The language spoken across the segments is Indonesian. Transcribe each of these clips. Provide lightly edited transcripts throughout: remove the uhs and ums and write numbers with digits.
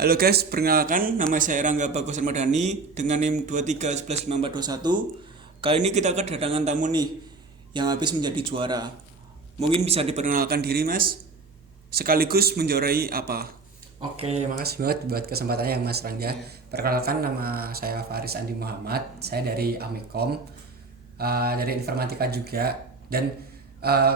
Halo guys, perkenalkan nama saya Rangga Bagus Ramadhani dengan NIM 23115421. Kali ini kita kedatangan tamu nih yang habis menjadi juara. Mungkin bisa diperkenalkan diri Mas, sekaligus menjuarai apa? Oke, makasih banget buat kesempatannya Mas Rangga. Perkenalkan nama saya Faris Andi Muhammad. Saya dari Amikom, dari informatika juga. Dan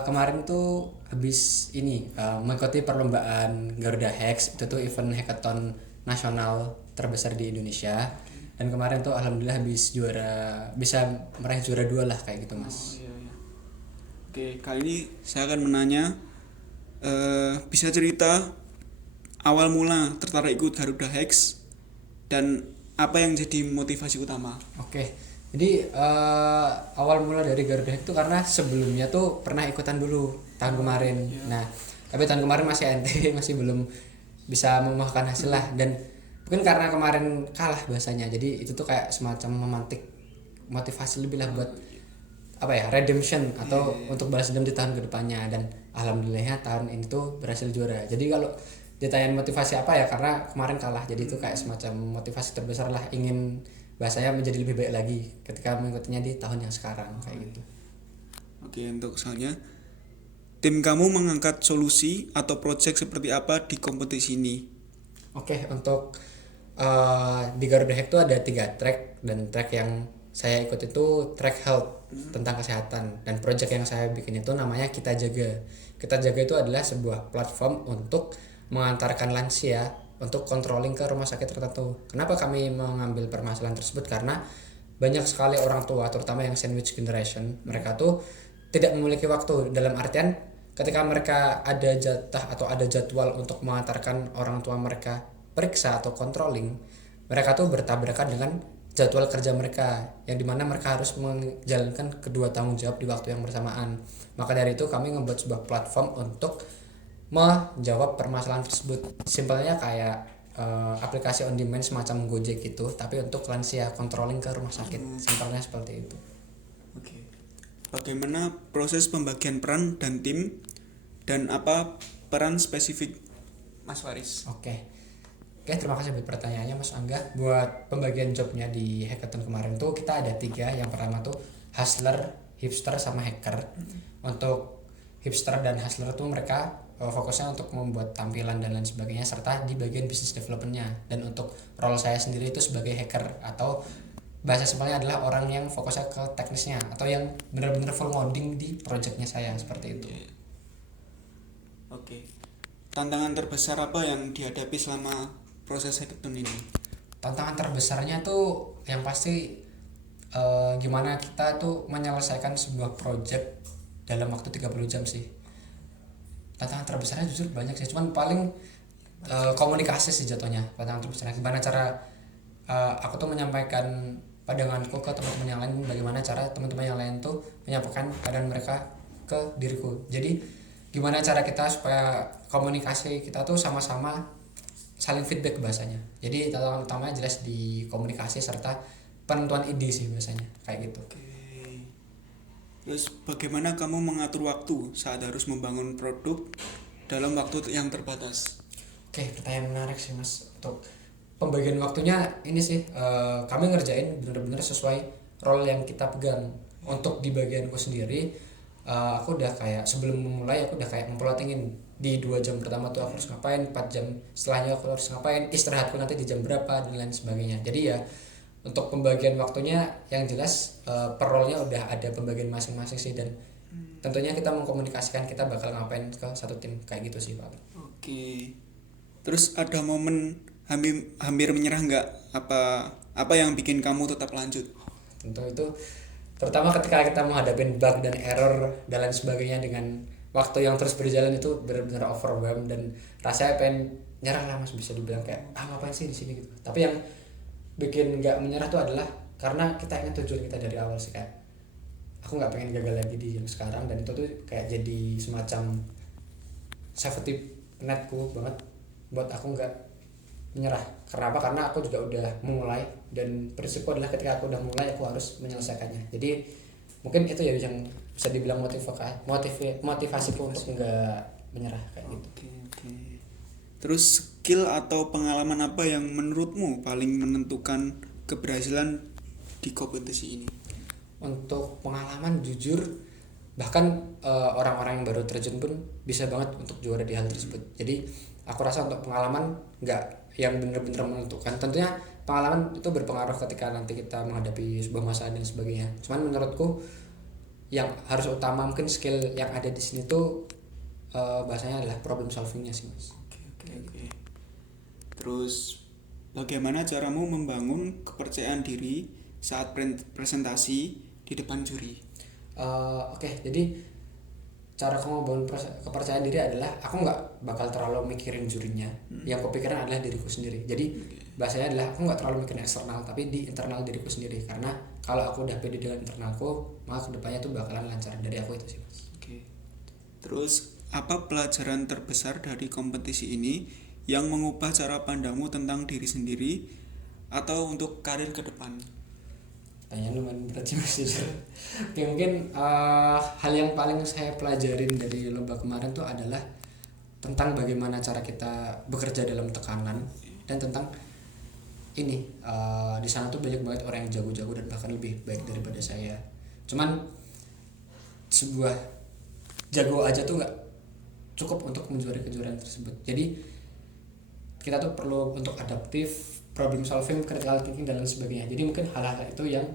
kemarin tuh habis ini mengikuti perlombaan Garuda Hex. Itu tuh event hackathon nasional terbesar di Indonesia. Dan kemarin tuh alhamdulillah habis juara, bisa meraih juara 2 lah kayak gitu Mas. Iya, iya. Oke, kali ini saya akan menanya, bisa cerita awal mula tertarik ikut Garuda Hex dan apa yang jadi motivasi utama? Oke, jadi awal mula dari Garuda itu karena sebelumnya tuh pernah ikutan dulu tahun kemarin. Nah, tapi tahun kemarin masih NT, masih belum bisa membuahkan hasil lah. Dan mungkin karena kemarin kalah bahasanya, jadi itu tuh kayak semacam memantik motivasi lebih lah buat apa ya, redemption atau untuk balas dendam di tahun kedepannya. Dan alhamdulillahnya tahun ini tuh berhasil juara. Jadi kalau ditanyain motivasi apa ya, karena kemarin kalah, jadi itu kayak semacam motivasi terbesar lah, ingin bahasanya menjadi lebih baik lagi ketika mengikutinya di tahun yang sekarang kayak gitu. Oke, untuk soalnya tim kamu mengangkat solusi atau project seperti apa di kompetisi ini? Oke, untuk di Garuda Hack itu ada 3 track, dan track yang saya ikut itu track health, tentang kesehatan. Dan project yang saya bikin itu namanya Kita Jaga. Kita Jaga itu adalah sebuah platform untuk mengantarkan lansia untuk controlling ke rumah sakit tertentu. Kenapa kami mengambil permasalahan tersebut? Karena banyak sekali orang tua, terutama yang sandwich generation, mereka tuh tidak memiliki waktu, dalam artian ketika mereka ada jatah atau ada jadwal untuk mengantarkan orang tua mereka periksa atau controlling, mereka tuh bertabrakan dengan jadwal kerja mereka, yang dimana mereka harus menjalankan kedua tanggung jawab di waktu yang bersamaan. Maka dari itu kami membuat sebuah platform untuk menjawab permasalahan tersebut. Simpelnya kayak aplikasi on demand semacam Gojek gitu, tapi untuk lansia, controlling ke rumah sakit. Simpelnya seperti itu. Oke. Bagaimana proses pembagian peran dan tim dan apa peran spesifik Mas Faris? Oke. Oke, terima kasih buat pertanyaannya Mas Angga. Buat pembagian jobnya di hackathon kemarin tuh kita ada 3. Yang pertama tuh hustler, hipster, sama hacker. Untuk hipster dan hustler tuh mereka fokusnya untuk membuat tampilan dan lain sebagainya, serta di bagian business developmentnya. Dan untuk role saya sendiri itu sebagai hacker, atau bahasa simpelnya adalah orang yang fokusnya ke teknisnya, atau yang benar-benar full ngoding di projectnya saya, seperti itu. Oke. Tantangan terbesar apa yang dihadapi selama proses hackathon ini? Tantangan terbesarnya tuh yang pasti gimana kita tuh menyelesaikan sebuah project dalam waktu 30 jam sih. Tantangan terbesarnya jujur banyak sih, cuman paling komunikasi sih jatuhnya. Tantangan terbesarnya gimana cara aku tuh menyampaikan pandanganku ke teman-teman yang lain, bagaimana cara teman-teman yang lain tuh menyampaikan pandangan mereka ke diriku. Jadi gimana cara kita supaya komunikasi kita tuh sama-sama saling feedback bahasanya. Jadi tantangan utamanya jelas di komunikasi serta penentuan ide sih biasanya kayak gitu. Oke. Terus bagaimana kamu mengatur waktu saat harus membangun produk dalam waktu yang terbatas? Oke, pertanyaan menarik sih Mas. Untuk pembagian waktunya ini sih kami ngerjain benar-benar sesuai role yang kita pegang. Untuk di bagianku sendiri aku udah kayak sebelum memulai aku udah kayak memplotingin di 2 jam pertama tuh aku harus ngapain, 4 jam setelahnya aku harus ngapain, istirahatku nanti di jam berapa, dan lain sebagainya. Jadi ya untuk pembagian waktunya yang jelas per role-nya udah ada pembagian masing-masing sih. Dan tentunya kita mengkomunikasikan kita bakal ngapain ke satu tim kayak gitu sih Pak. Oke. Terus ada momen hampir menyerah nggak? Apa yang bikin kamu tetap lanjut? Tentu itu terutama ketika kita menghadapi bug dan error dan lain sebagainya, dengan waktu yang terus berjalan itu benar-benar overwhelmed, dan rasanya pengen nyerah lah Mas, bisa dibilang kayak ngapain sih di sini gitu. Tapi yang bikin nggak menyerah tuh adalah karena kita ingat tujuan kita dari awal sih, kayak aku nggak pengen gagal lagi di yang sekarang. Dan itu tuh kayak jadi semacam safety netku banget buat aku nggak menyerah. Kenapa? Karena aku juga udah memulai, dan prinsipku adalah ketika aku udah mulai aku harus menyelesaikannya. Jadi mungkin itu ya yang bisa dibilang motivasiku untuk nggak menyerah kayak gitu. Oke, oke. Terus skill atau pengalaman apa yang menurutmu paling menentukan keberhasilan di kompetisi ini? Untuk pengalaman jujur, bahkan orang-orang yang baru terjun pun bisa banget untuk juara di hal tersebut. Jadi aku rasa untuk pengalaman nggak yang benar-benar menentukan. Tentunya pengalaman itu berpengaruh ketika nanti kita menghadapi sebuah masalah dan sebagainya. Cuman menurutku yang harus utama mungkin skill yang ada di sini tuh bahasanya adalah problem solvingnya sih mas. Oke. Terus bagaimana caramu membangun kepercayaan diri saat presentasi di depan juri? Oke, jadi cara aku membangun kepercayaan diri adalah aku nggak bakal terlalu mikirin jurinya. Yang kupikirin adalah diriku sendiri. Jadi bahasanya adalah aku nggak terlalu mikirin eksternal, tapi di internal diriku sendiri. Karena kalau aku udah pede dengan internalku, maka kedepannya tuh bakalan lancar. Dari aku itu sih mas. Oke. Terus apa pelajaran terbesar dari kompetisi ini yang mengubah cara pandangmu tentang diri sendiri atau untuk karir ke depan? Pertanyaan lumayan berat sih mas jujur. Oke, mungkin hal yang paling saya pelajarin dari lomba kemarin tuh adalah tentang bagaimana cara kita bekerja dalam tekanan, dan tentang ini di sana tuh banyak banget orang yang jago-jago dan bahkan lebih baik daripada saya. Cuman sebuah jago aja tuh nggak cukup untuk menjuarai kejuaraan tersebut. Jadi kita tuh perlu untuk adaptif, problem solving, critical thinking dan lain sebagainya. Jadi mungkin hal-hal itu yang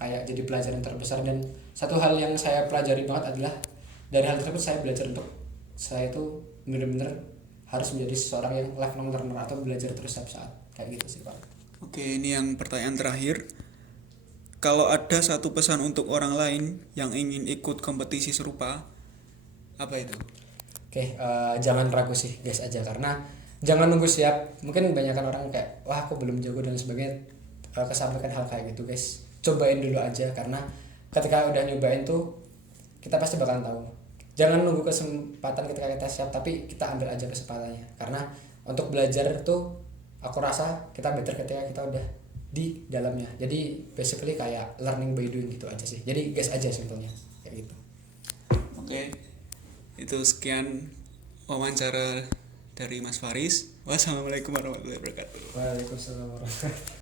kayak jadi pelajaran terbesar. Dan satu hal yang saya pelajari banget adalah dari hal tersebut saya belajar untuk saya itu benar-benar harus menjadi seseorang yang lifelong learner atau belajar terus setiap saat, kayak gitu sih pak. Oke, ini yang pertanyaan terakhir. Kalau ada satu pesan untuk orang lain yang ingin ikut kompetisi serupa, apa itu? Oke, jangan ragu sih guys aja, karena jangan nunggu siap. Mungkin kebanyakan orang kayak wah aku belum jago dan sebagainya, kesampaikan hal kayak gitu guys. Cobain dulu aja, karena ketika udah nyobain tuh kita pasti bakalan tahu. Jangan nunggu kesempatan ketika kita siap, tapi kita ambil aja kesempatannya. Karena untuk belajar tuh aku rasa kita better ketika kita udah di dalamnya. Jadi basically kayak learning by doing gitu aja sih. Jadi guys aja simpelnya kayak gitu. Oke, itu sekian wawancara dari Mas Faris. Wassalamualaikum warahmatullahi wabarakatuh. Waalaikumsalam warahmatullahi wabarakatuh.